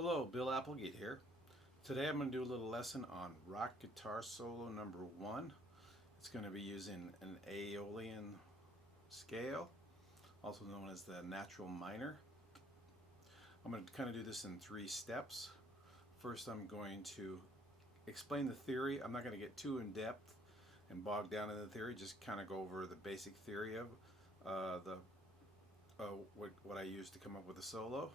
Hello, Bill Applegate here. Today I'm going to do a little lesson on rock guitar solo number 1. It's going to be using an Aeolian scale, also known as the natural minor. I'm going to kind of do this in 3 steps. First I'm going to explain the theory. I'm not going to get too in depth and bogged down in the theory, just kind of go over the basic theory of what I used to come up with the solo.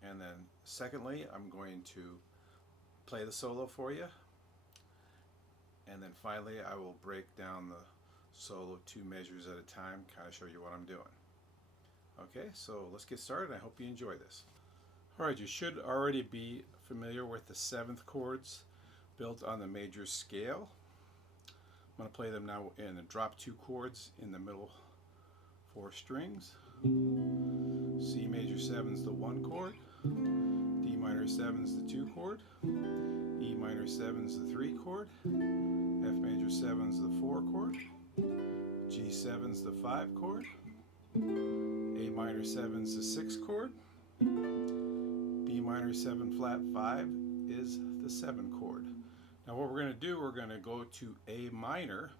And then secondly, I'm going to play the solo for you. And then finally, I will break down the solo 2 measures at a time, kind of show you what I'm doing. Okay, so let's get started. I hope you enjoy this. Alright, you should already be familiar with the 7th chords built on the major scale. I'm going to play them now in and drop 2 chords in the middle 4 strings. C major 7's the 1 chord, D minor 7's the 2 chord, E minor 7's the 3 chord, F major 7's the 4 chord, G 7's the 5 chord, A minor 7's the 6 chord, B minor 7 flat 5 is the 7 chord. Now what we're going to do, we're going to go to A minor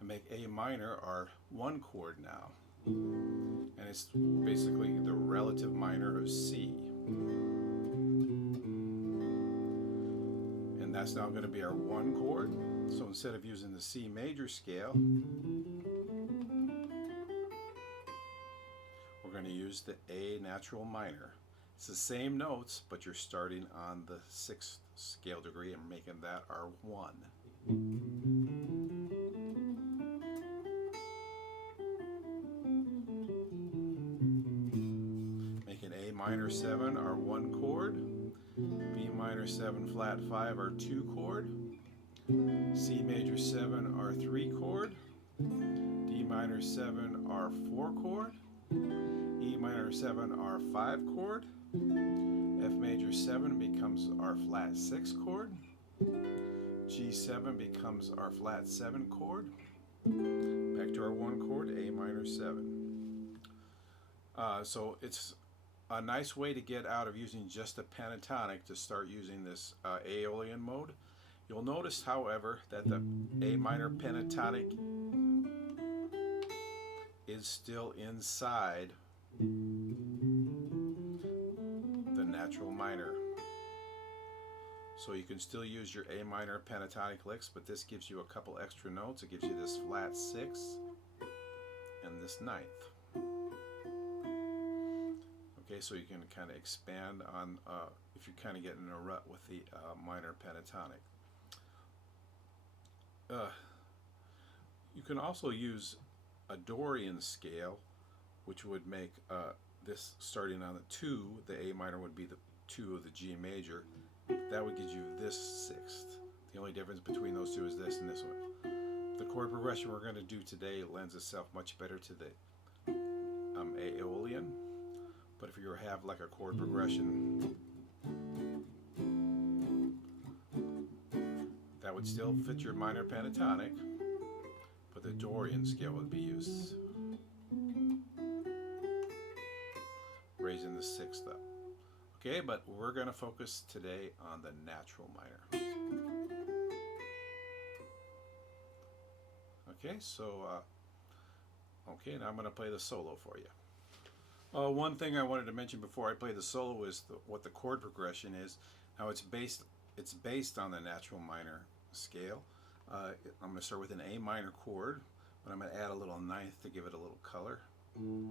and make A minor our 1 chord now. And it's basically the relative minor of C. And that's now going to be our 1 chord. So instead of using the C major scale, we're going to use the A natural minor. It's the same notes, but you're starting on the 6th scale degree and making that our 1. Making A minor 7 our 1 chord, B minor 7 flat 5 our 2 chord, C major 7 our 3 chord, D minor 7 our 4 chord, E minor 7 our 5 chord, F major 7 becomes our flat 6 chord, G7 becomes our flat 7 chord, back to our 1 chord, A minor 7. So it's a nice way to get out of using just a pentatonic to start using this Aeolian mode. You'll notice, however, that the A minor pentatonic is still inside the natural minor. So you can still use your A minor pentatonic licks, but this gives you a couple extra notes. It gives you this flat 6 and this 9th. Okay, so you can kind of expand on if you kind of get in a rut with the minor pentatonic. You can also use a Dorian scale, which would make this starting on the 2, the A minor would be the 2 of the G major. That would give you this 6th. The only difference between those two is this and this one. The chord progression we're going to do today lends itself much better to the Aeolian. But if you have like a chord progression, that would still fit your minor pentatonic, but the Dorian scale would be used, raising the 6th up. Okay, but we're going to focus today on the natural minor. Okay, so okay, now I'm going to play the solo for you. One thing I wanted to mention before I play the solo is what the chord progression is. Now it's based on the natural minor scale. I'm going to start with an A minor chord, but I'm going to add a little 9th to give it a little color. And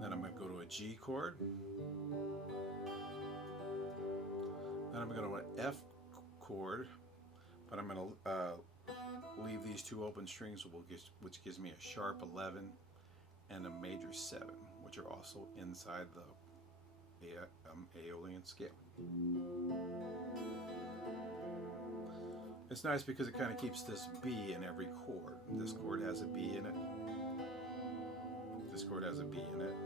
then I'm going to go to a G chord. Then I'm going to go to an F chord, but I'm going to leave these 2 open strings, which gives me a sharp 11 and a major 7, which are also inside the Aeolian scale. It's nice because it kind of keeps this B in every chord. This chord has a B in it. This chord has a B in it.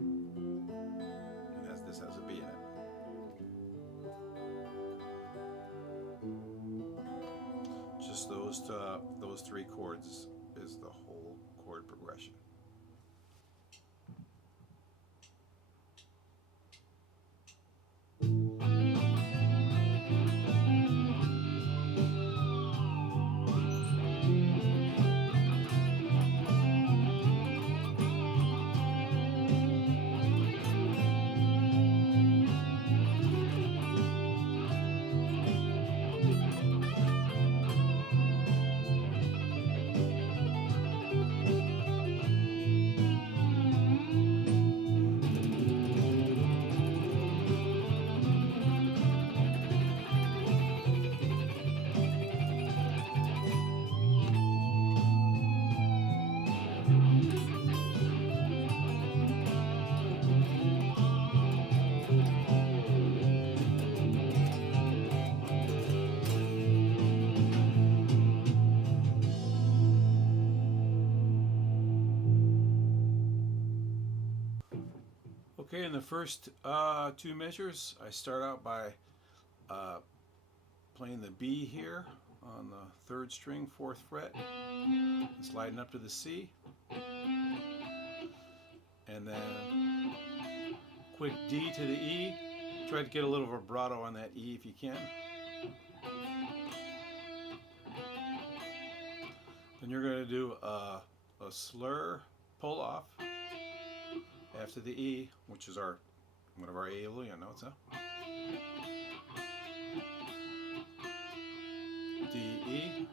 And this has a B in it. Just those 3 chords is the whole chord progression. Okay, in the first two measures, I start out by playing the B here on the third string, fourth fret, and sliding up to the C, and then quick D to the E. Try to get a little vibrato on that E if you can. Then you're going to do a slur pull off after the E, which is one of our Aeolian notes, huh? D, E.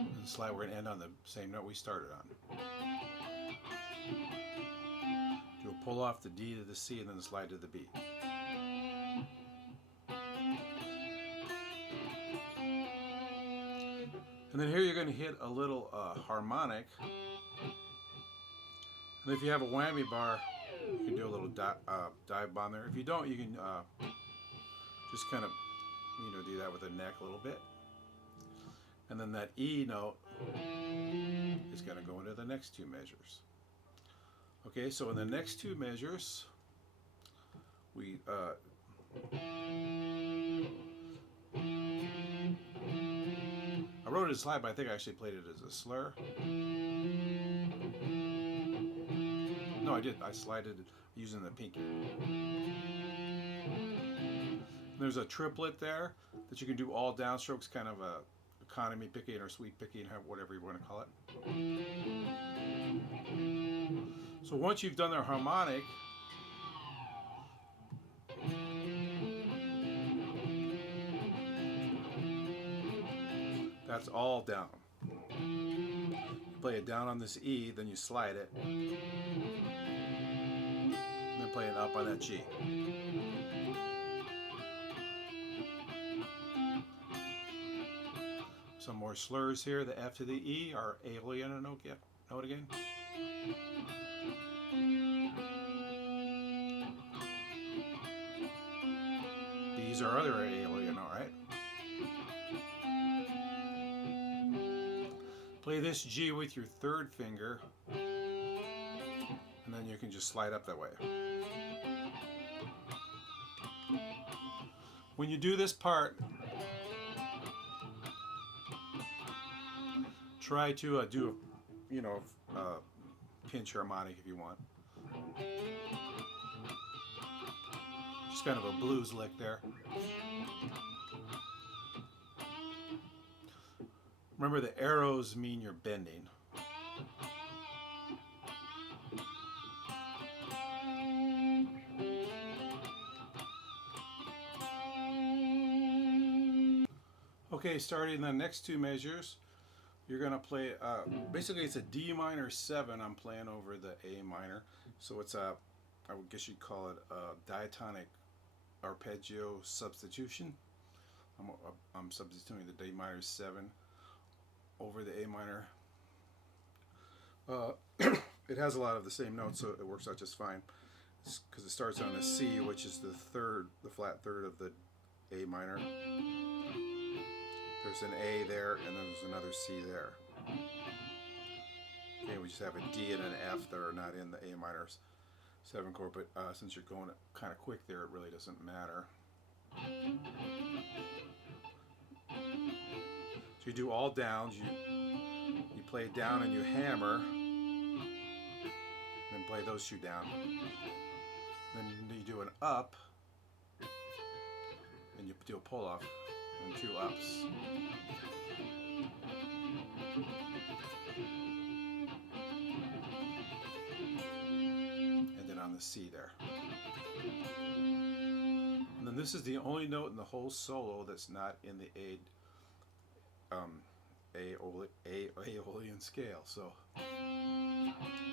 And the slide, we're going to end on the same note we started on. Do a pull off the D to the C and then slide to the B. And then here you're going to hit a little harmonic. And if you have a whammy bar, you can do a little dive bomb there. If you don't, you can just kind of, do that with the neck a little bit. And then that E note is going to go into the next two measures. Okay, so in the next two measures, we I wrote it as a slide, but I think I actually played it as a slur. No, I did. I slided using the pinky. There's a triplet there that you can do all downstrokes, kind of a economy picking or sweep picking, whatever you want to call it. So once you've done the harmonic, that's all down. You play it down on this E, then you slide it, and then play it up on that G. Some more slurs here. The F to the E, our Aeolian note again. These are other Aeolian, all right? Play this G with your third finger, and then you can just slide up that way. When you do this part, try to do a pinch harmonic if you want. Just kind of a blues lick there. Remember, the arrows mean you're bending. Okay, starting the next two measures, you're going to play, basically it's a D minor 7 I'm playing over the A minor. So it's I would guess you'd call it a diatonic arpeggio substitution. I'm substituting the D minor 7 over the A minor. It has a lot of the same notes, so it works out just fine. Because it starts on a C, which is the flat third of the A minor. There's an A there, and then there's another C there. Okay, we just have a D and an F that are not in the A minor 7 chord, but since you're going kind of quick there, it really doesn't matter. So you do all downs, you play down and you hammer, then play those two down. Then you do an up, and you do a pull off, and two ups. And then on the C there. And then this is the only note in the whole solo that's not in the Aeolian scale. So a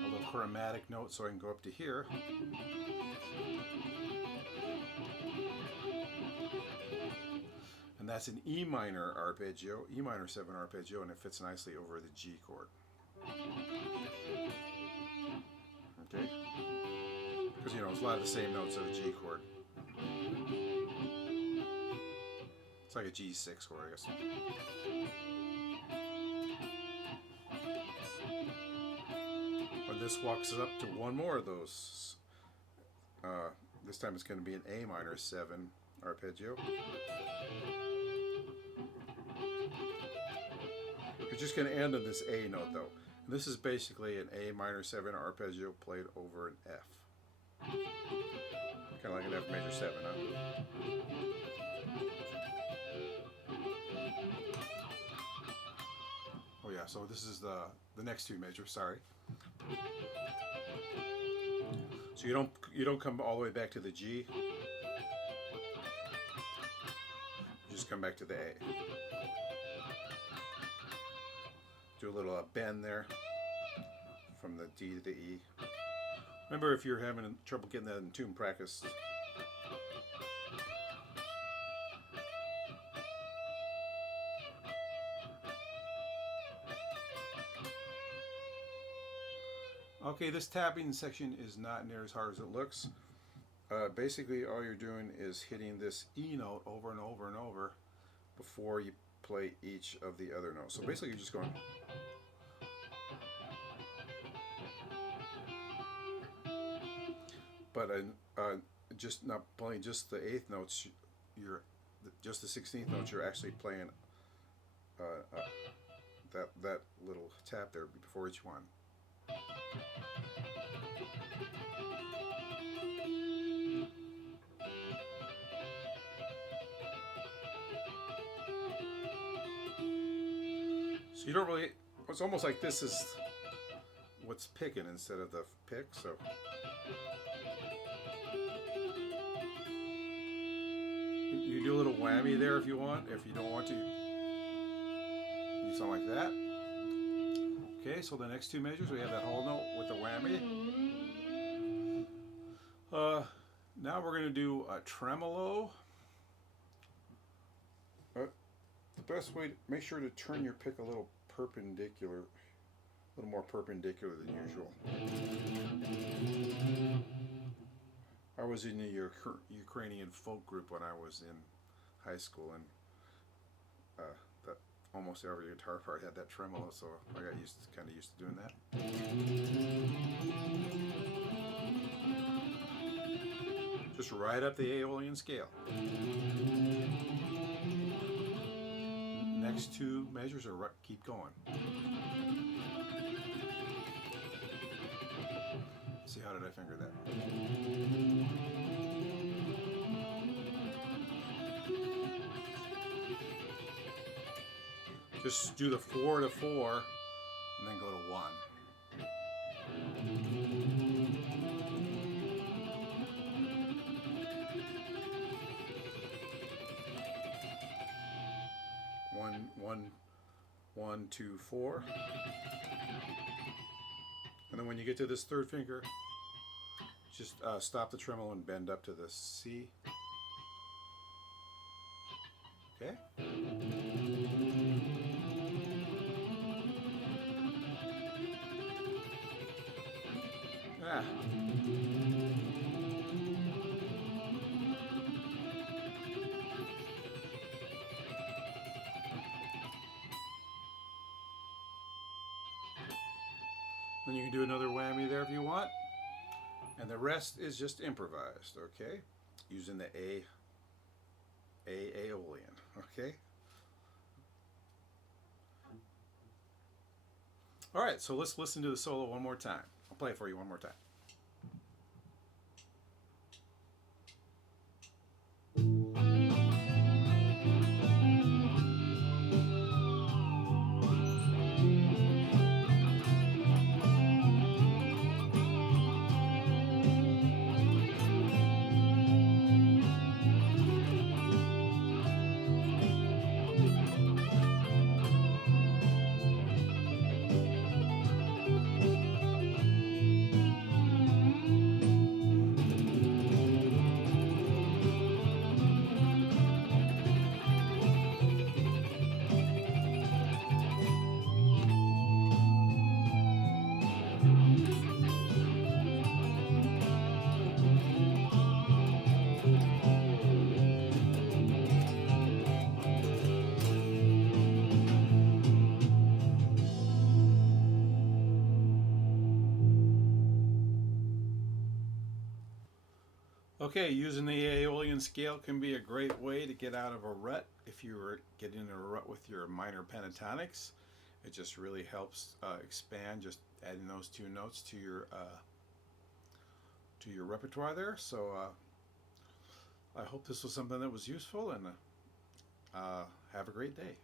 little chromatic note so I can go up to here. And that's an E minor arpeggio, E minor 7 arpeggio, and it fits nicely over the G chord. Okay? Because, it's a lot of the same notes of a G chord. It's like a G6 chord, I guess. this walks us up to one more of those. This time it's going to be an A minor 7 arpeggio. You're just going to end on this A note though. This is basically an A minor 7 arpeggio played over an F. Kind of like an F major 7, huh? Oh yeah, so this is the next two majors, sorry. So you don't come all the way back to the G. You just come back to the A. Do a little bend there from the D to the E. Remember, if you're having trouble getting that in tune practice, okay, this tapping section is not near as hard as it looks. Basically, all you're doing is hitting this E note over and over and over before you play each of the other notes. So basically, you're just going. But just not playing just the 8th notes, just the 16th notes. You're actually playing that little tap there before each one. So you don't really. It's almost like this is what's picking instead of the pick. So. You do a little whammy there if you want. If you don't want to, do something like that. Okay, so the next two measures, we have that whole note with the whammy. Now we're going to do a tremolo. The best way, make sure to turn your pick a little perpendicular, a little more perpendicular than usual. I was in a Ukrainian folk group when I was in high school, and that almost every guitar part had that tremolo, so I got kind of used to doing that. Just right up the Aeolian scale. Next two measures are keep going. See, how did I finger that? Just do the 4 to 4 and then go to 1. One, 2, 4. And then when you get to this third finger, just stop the tremolo and bend up to the C. Okay? Ah. Then you can do another whammy there if you want. And the rest is just improvised, okay? Using the Aeolian, okay? All right, so let's listen to the solo one more time. I'll play it for you one more time. Okay, using the Aeolian scale can be a great way to get out of a rut if you were getting in a rut with your minor pentatonics. It just really helps expand, just adding those two notes to your repertoire there. So I hope this was something that was useful, and have a great day.